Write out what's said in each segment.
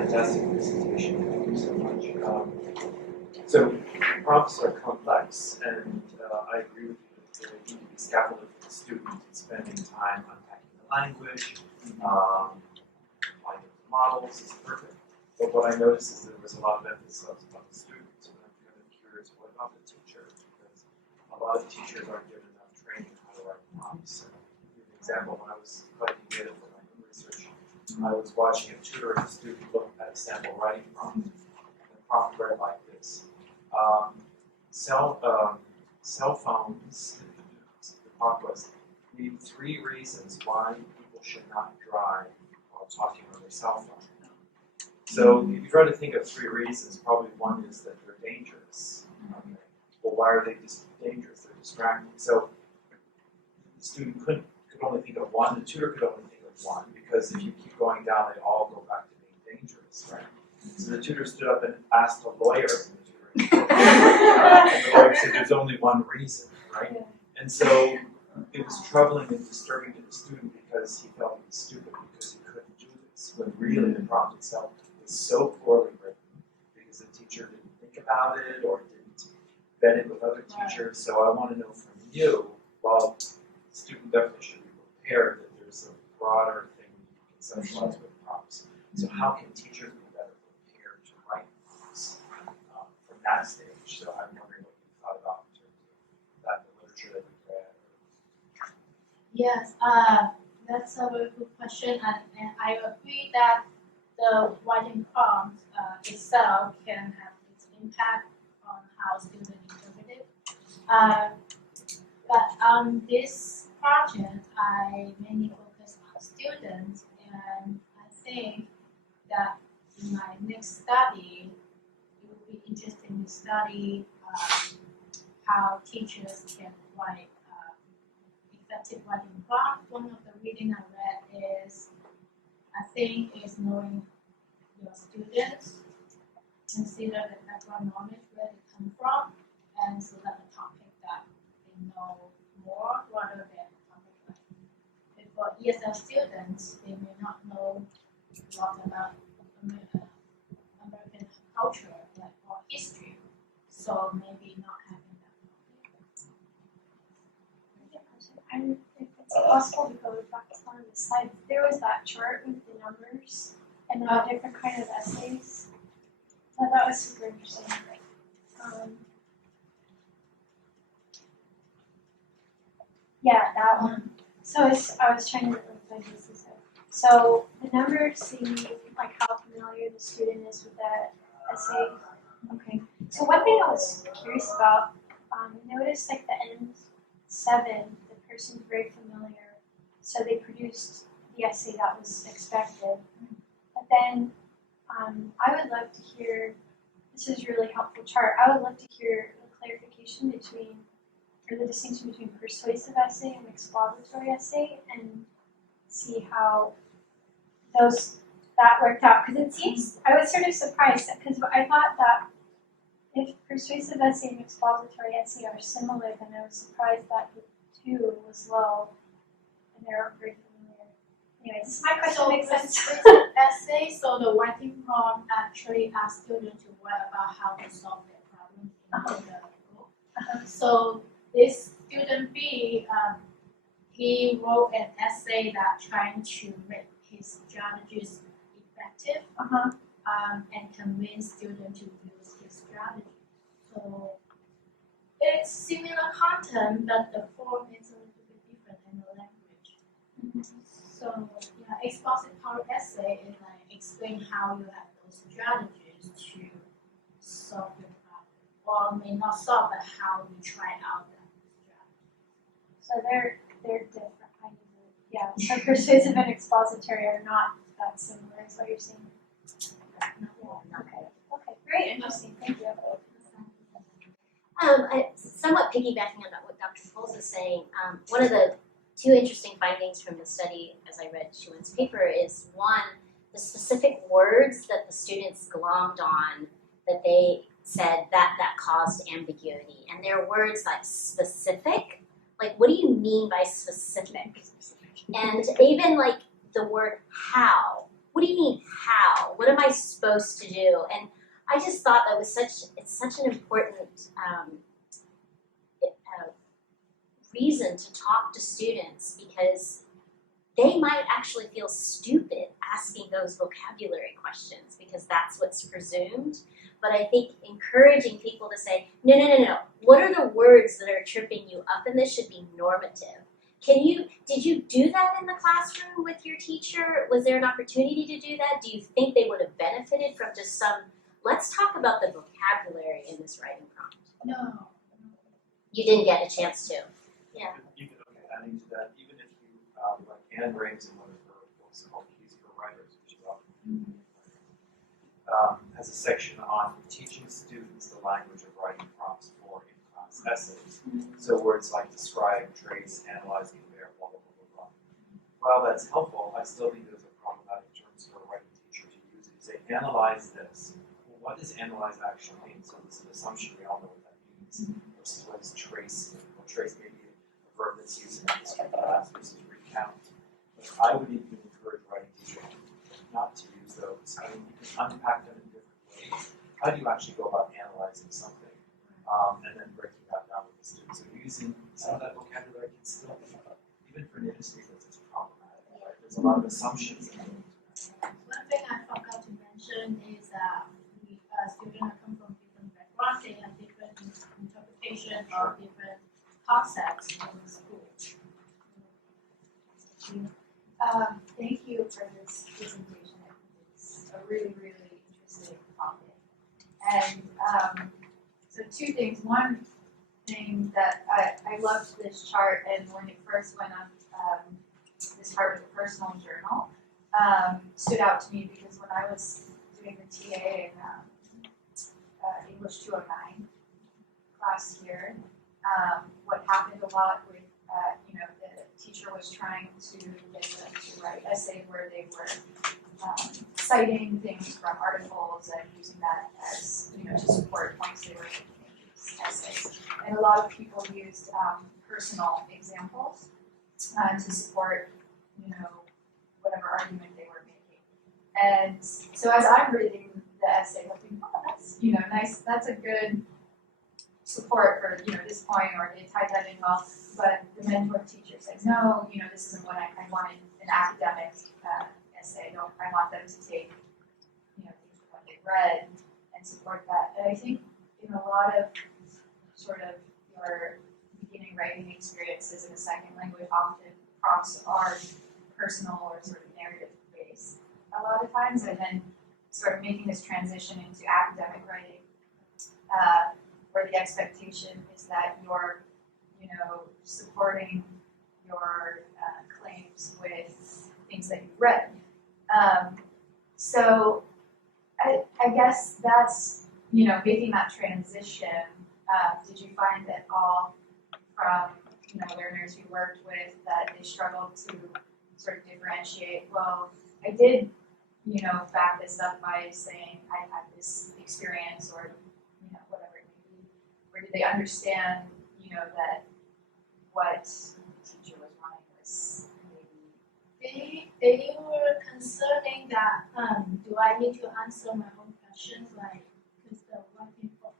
fantastic presentation. Thank you so much. So prompts are complex, and I agree with you that they need to be scaffolded for the student and spending time unpacking the language, applying the models is perfect. But what I noticed is there was a lot of emphasis on the student, so I'm kind of curious, what about the teacher? Because a lot of teachers aren't given enough training on how to write prompts. And I'll give you an example, when I was collecting data for my own research, I was watching a tutor and a student look at a sample writing prompt. And the prompt read like this. Cell phones, the prompt was, name 3 reasons why people should not drive while talking on their cell phone. So if you try to think of 3 reasons, probably one is that they're dangerous. Okay. Well, why are they dangerous? They're distracting. So the student could only think of one, the tutor could only think of one, because if you keep going down, they all go back to being dangerous, right? So the tutor stood up and asked a lawyer, and the lawyer said there's only one reason, right? And so it was troubling and disturbing to the student because he felt he was stupid because he couldn't do this, when really the prompt itself was so poorly written because the teacher didn't think about it or didn't vet it with other teachers. So I want to know from you, well, the student definitely should be prepared that there's a broader thing you can conceptualize with prompts. So how can teachers be better prepared to write prompts from that stage? So I'm wondering what you thought about in terms of that, the literature that you read. Yes, that's a very good question, and I agree that the writing prompt itself can have its impact on how students interpret it. But on this project, I mainly focus on students, and I think that in my next study, it would be interesting to study how teachers can write effective writing prompt. One of the reading I read is knowing your students, consider the background knowledge where they come from, and so that the topic that they know more rather than the topic like for ESL students, they may not know a lot about American culture like or history, so maybe not having that topic. And if it's possible to go back to one of the slides, there was that chart with the numbers and the different kind of essays. I thought that was super interesting. Yeah, that one. So I was trying to like this. So the numbers see like how familiar the student is with that essay. Okay. So one thing I was curious about, I noticed like the N7, the person's very familiar, so they produced the essay that was expected. But then I would love to hear, this is a really helpful chart, I would love to hear a clarification between, or the distinction between persuasive essay and expository essay, and see how that worked out. Because it seems, I was sort of surprised, because I thought that if persuasive essay and expository essay are similar, then I was surprised that the 2 was low, and they're very familiar. Anyways, does my question make sense? Persuasive essay, so the writing prompt actually asks students to write about how to solve their problem in the book. So this student B, he wrote an essay that trying to make his strategies effective and convince students to use his strategy. So it's similar content, but the form is a little bit different in the language. So yeah, expository essay is like explain how you have those strategies to solve your problem, or may not solve, but how you try out that strategy. So they're different kind of, yeah. So persuasive and expository are not that similar, is what you're saying? Yeah. Okay. Very interesting. Thank you. Somewhat piggybacking on what Dr. Poles is saying, one of the 2 interesting findings from the study, as I read Shuan's paper, is one, the specific words that the students glommed on that they said that caused ambiguity. And there are words like specific, like what do you mean by specific? And even like the word how. What what do you mean how? What am I supposed to do? And I just thought that was it's such an important reason to talk to students, because they might actually feel stupid asking those vocabulary questions because that's what's presumed. But I think encouraging people to say, no, what are the words that are tripping you up? And this should be normative. Did you do that in the classroom with your teacher? Was there an opportunity to do that? Do you think they would have benefited from just some, let's talk about the vocabulary in this writing prompt? No. You didn't get a chance to. Yeah. Okay, adding to that, even if you, like Anne Raines in one of her books called Keys for Writers, which is often has a section on teaching students the language of writing prompts for in-class essays. So words like describe, trace, analyze, compare, blah, blah, blah, blah, blah. While that's helpful, I still think there's a problematic terms for a writing teacher to use it. You say, analyze this. Well, what does analyze actually mean? So this is an assumption, we all know what that means. Versus what is trace? Well, trace may be a verb that's used in a history class versus recount. But I would even encourage writing teachers not to use those. I mean, you can unpack them in different ways. How do you actually go about analyzing something? And then breaking that down with the students. So using some of that vocabulary can still be, even for an industry that's problematic. Right? There's a lot of assumptions in it. One thing I forgot to mention is that students come from different backgrounds, they have different interpretation of different concepts in the school. Thank you for this presentation. It's a really, really interesting topic. And so two things. One thing that I loved this chart, and when it first went up, this part with the personal journal stood out to me because when I was doing the TA in English 209 class here, what happened a lot with the teacher was trying to get them to write essays where they were citing things from articles and using that as, to support points they were making in these essays. And a lot of people used personal examples to support, whatever argument they were making. And so as I'm reading the essay, I'm thinking, oh, that's, nice, that's a good support for, this point, or they tied that in well. But the mentor teacher said, no, this isn't what I wanted an academic essay. I want them to take, things from what they read and support that. And I think in a lot of sort of your beginning writing experiences in a second language, often prompts are personal or sort of narrative based a lot of times, and then sort of making this transition into academic writing, where the expectation is that you're, supporting your claims with things that you've read. So I guess that's, making that transition. Did you find that all from, learners you worked with that they struggled to sort of differentiate, well, I did, back this up by saying I had this experience or, whatever it may be, or did they understand, that what the teacher was wanting was maybe... They were concerning that, do I need to answer my own questions, like, because the writing from,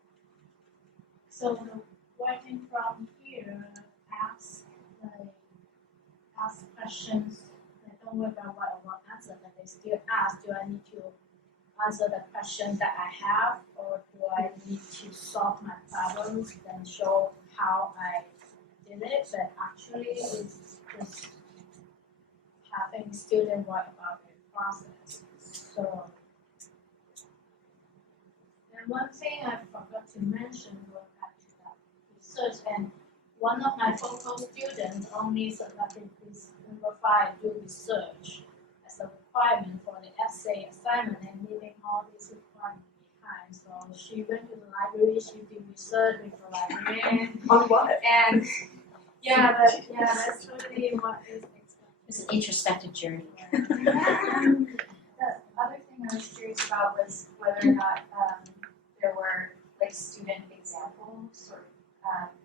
so the writing from here asks questions that don't worry about what I want to answer, but they still ask, do I need to answer the question that I have, or do I need to solve my problems and show how I did it? But actually it's just having students write about their process. So, and one thing I forgot to mention was back to that research, and one of my photo students only selected this number 5, do research, as a requirement for the essay assignment, and leaving all these requirements behind. So she went to the library, she did research with the librarian. On what? And that's totally what is expected. It's an introspective journey. The other thing I was curious about was whether or not there were like student examples, or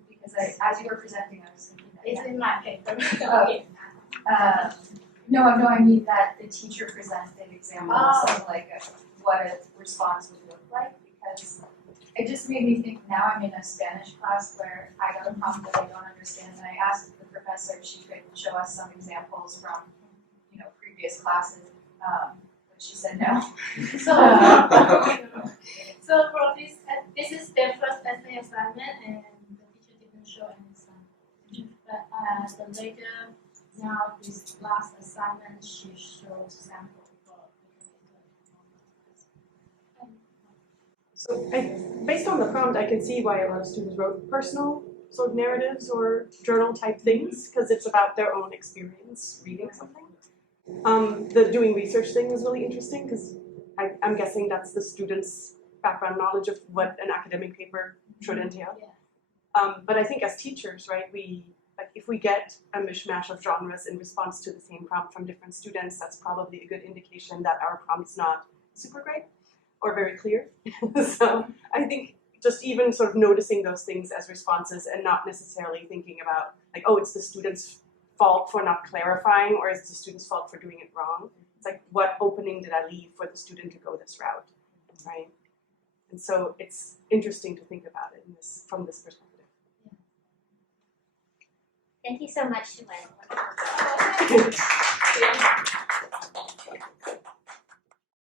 because as you were presenting, I was thinking that It's in my paper. Okay. No, I mean that the teacher presented examples of like what a response would look like, because it just made me think now I'm in a Spanish class where I got a prompt that I don't understand, and I asked the professor if she could show us some examples from, previous classes, but she said no. So for this is the first essay assignment, and the teacher didn't show any example. But the later, now this last assignment, she showed sample for. So based on the prompt, I can see why a lot of students wrote personal sort of narratives or journal type things, because it's about their own experience reading something. The doing research thing was really interesting, because I'm guessing that's the students' background knowledge of what an academic paper should entail. Yeah. But I think as teachers, right, if we get a mishmash of genres in response to the same prompt from different students, that's probably a good indication that our prompt's not super great or very clear. So I think just even sort of noticing those things as responses and not necessarily thinking about like, oh, it's the student's fault for not clarifying, or it's the student's fault for doing it wrong. It's like, what opening did I leave for the student to go this route, right? And so it's interesting to think about it from this perspective. Thank you so much, Shuwen. Thank you.